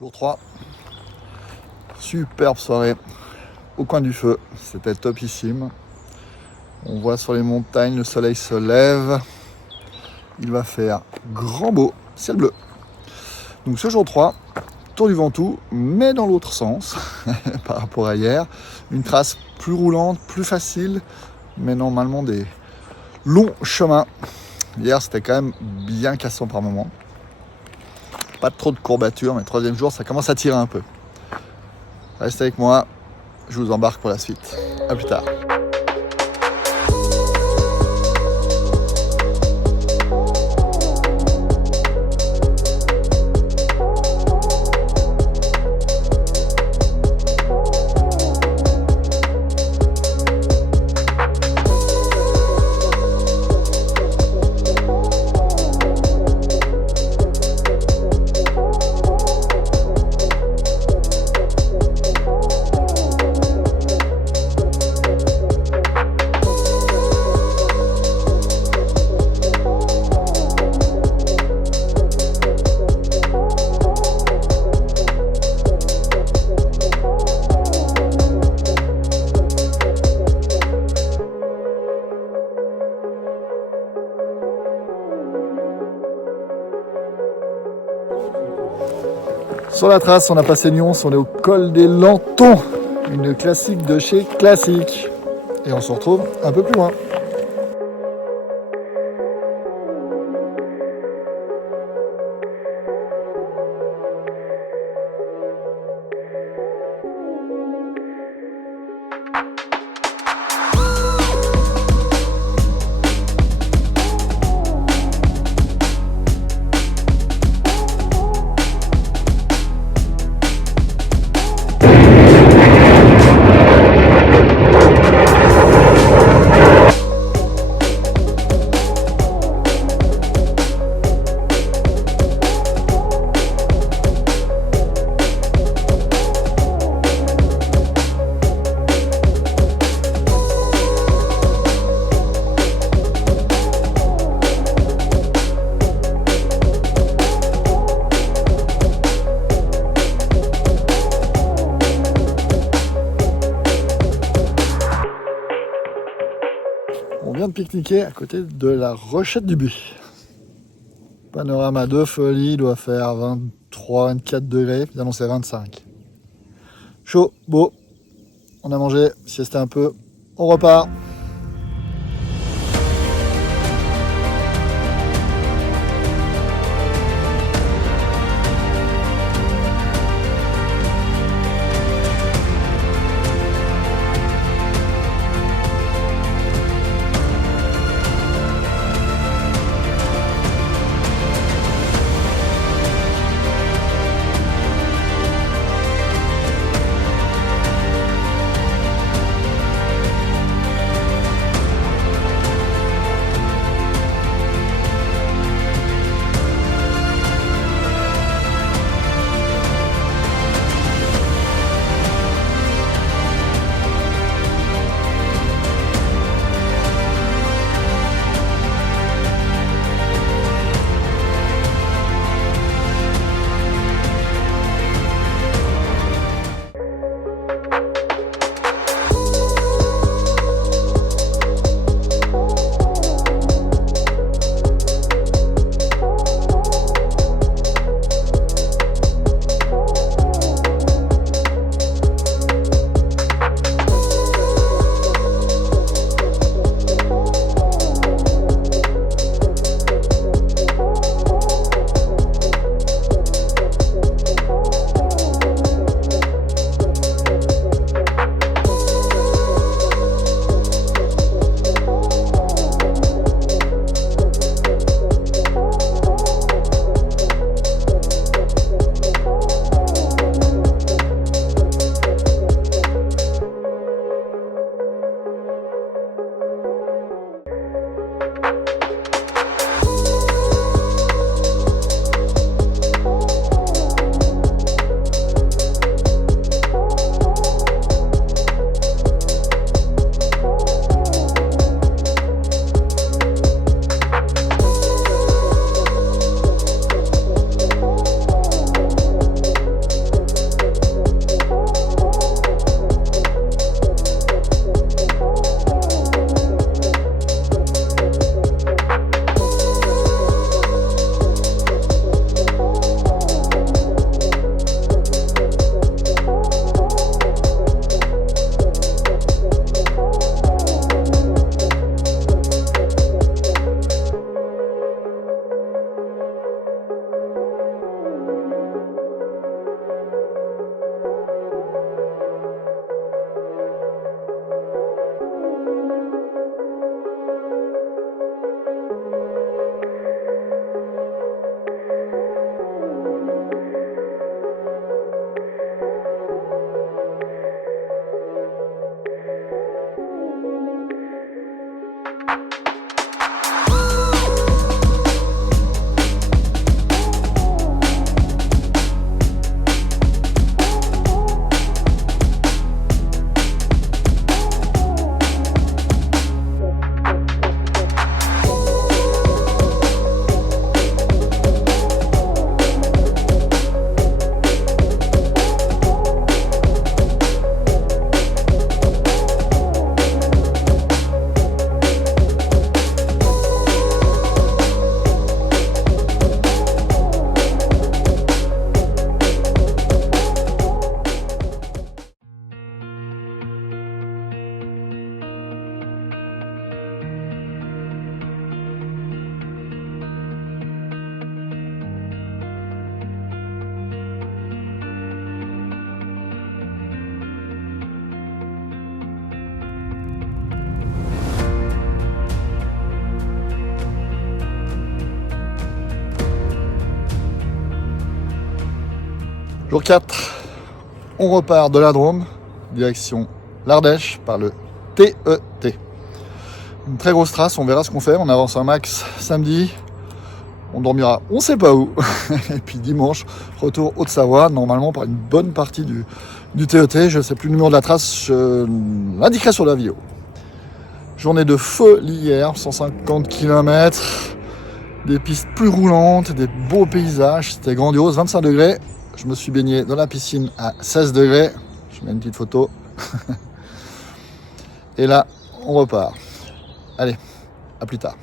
Jour 3, superbe soirée au coin du feu, c'était topissime. On voit sur les montagnes, le soleil se lève, il va faire grand beau, ciel bleu. Donc ce jour 3, tour du Ventoux, mais dans l'autre sens par rapport à hier. Une trace plus roulante, plus facile, mais normalement des longs chemins. Hier c'était quand même bien cassant par moments. Pas trop de courbatures, mais le troisième jour ça commence à tirer un peu. Restez avec moi, je vous embarque pour la suite. A plus tard. Sur la trace, on a passé Nyons, on est au col des Lantons, une classique de chez Classique. Et on se retrouve un peu plus loin. On vient de pique-niquer à côté de la Rochette du Buis. Panorama de folie, doit faire 23-24 degrés, puis annoncé 25. Chaud, beau, on a mangé, siesté un peu, on repart. Jour 4, on repart de la Drôme, direction l'Ardèche par le TET. Une très grosse trace, on verra ce qu'on fait. On avance un max samedi, on dormira on sait pas où. Et puis dimanche, retour Haute-Savoie, normalement par une bonne partie du TET. Je ne sais plus le numéro de la trace, je l'indiquerai sur la vidéo. Journée de folie hier, 150 km, des pistes plus roulantes, des beaux paysages, c'était grandiose, 25 degrés. Je me suis baigné dans la piscine à 16 degrés. Je mets une petite photo. Et là, on repart. Allez, à plus tard.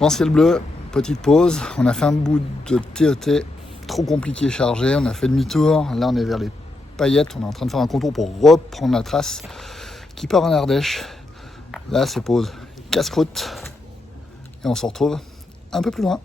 Grand ciel bleu, petite pause, on a fait un bout de TET trop compliqué, chargé, on a fait demi-tour, là on est vers les Paillettes, on est en train de faire un contour pour reprendre la trace qui part en Ardèche. Là c'est pause casse-croûte et on se retrouve un peu plus loin.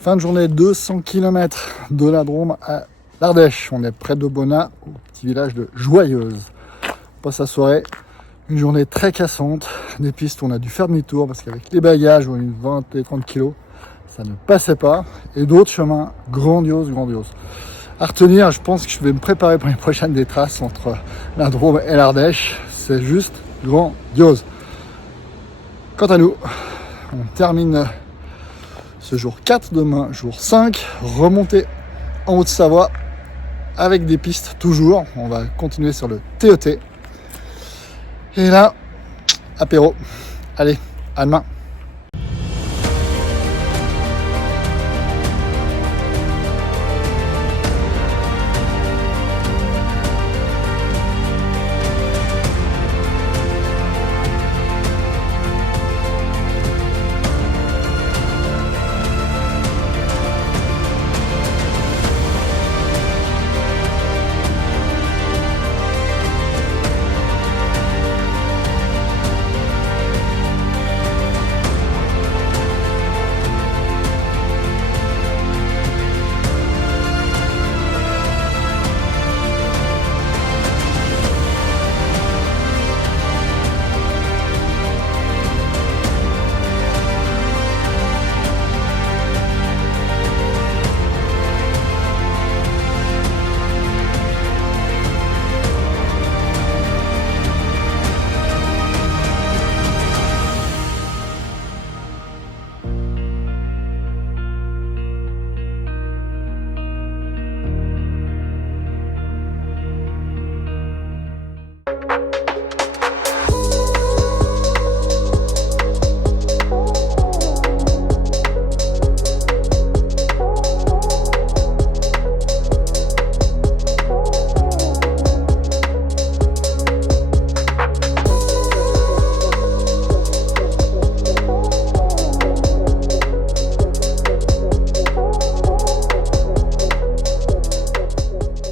Fin de journée, 200 km de la Drôme à l'Ardèche. On est près de Bonnat, au petit village de Joyeuse. On passe la soirée, une journée très cassante, des pistes où on a dû faire demi-tour parce qu'avec les bagages ou une 20 et 30 kg, ça ne passait pas. Et d'autres chemins grandioses. À retenir, je pense que je vais me préparer pour les prochaines des traces entre la Drôme et l'Ardèche. C'est juste grandiose. Quant à nous, on termine ce jour 4, demain jour 5, remonter en Haute-Savoie avec des pistes toujours. On va continuer sur le TET. Et là, apéro. Allez, à demain.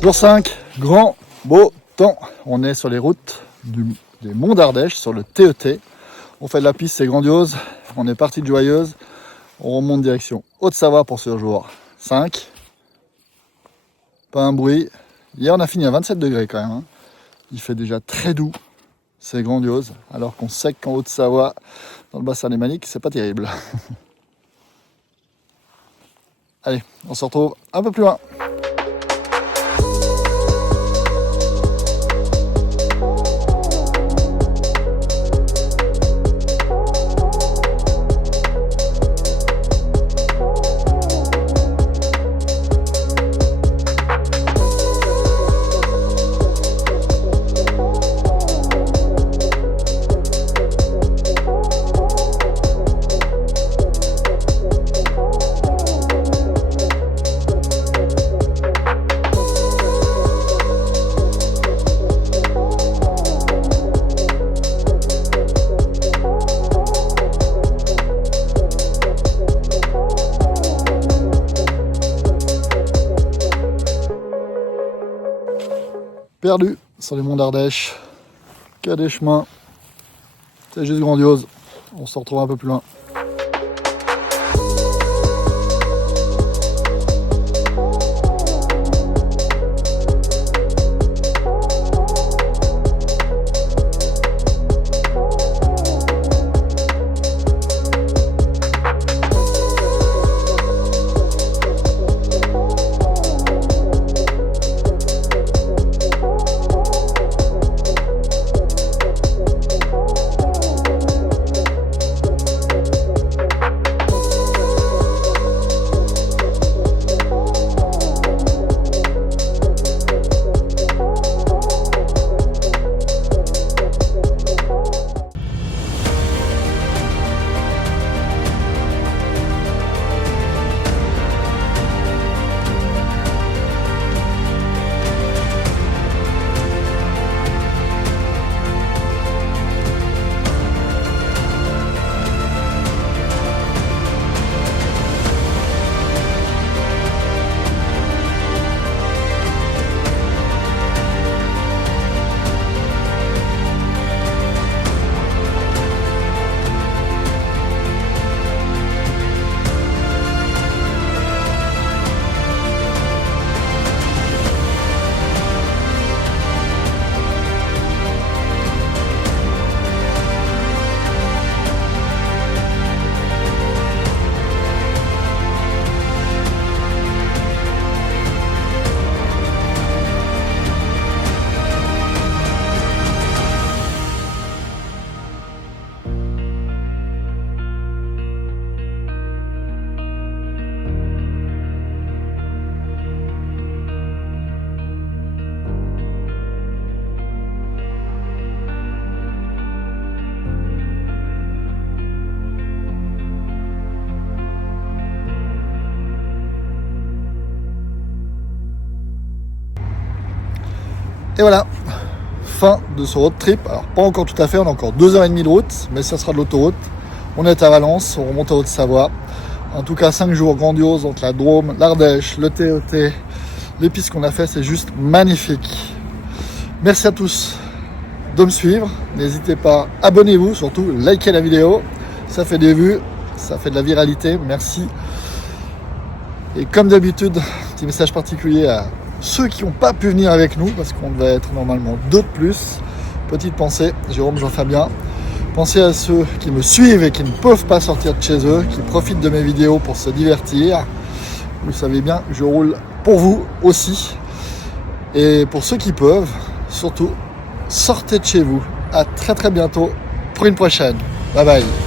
Jour 5, grand beau temps. On est sur les routes des Monts d'Ardèche, sur le TET. On fait de la piste, c'est grandiose. On est parti de Joyeuse. On remonte direction Haute-Savoie pour ce jour 5. Pas un bruit. Hier, on a fini à 27 degrés quand même. Hein. Il fait déjà très doux. C'est grandiose. Alors qu'on sait qu'en Haute-Savoie, dans le bassin lémanique, c'est pas terrible. Allez, on se retrouve un peu plus loin. Perdu sur les monts d'Ardèche, qu'il y a des chemins, c'est juste grandiose. On se retrouve un peu plus loin. Et voilà, fin de ce road trip. Alors pas encore tout à fait, on a encore 2h30 de route, mais ça sera de l'autoroute. On est à Valence, on remonte en Haute-Savoie. En tout cas 5 jours grandioses, donc la Drôme, l'Ardèche, le TET, les pistes qu'on a fait, c'est juste magnifique. Merci à tous de me suivre, n'hésitez pas, abonnez-vous, surtout likez la vidéo, ça fait des vues, ça fait de la viralité, merci. Et comme d'habitude, petit message particulier à ceux qui n'ont pas pu venir avec nous, parce qu'on devait être normalement 2 de plus. Petite pensée, Jérôme, Jean-Fabien, pensez à ceux qui me suivent et qui ne peuvent pas sortir de chez eux, qui profitent de mes vidéos pour se divertir. Vous savez bien, je roule pour vous aussi. Et pour ceux qui peuvent, surtout, sortez de chez vous. À très très bientôt pour une prochaine. Bye bye.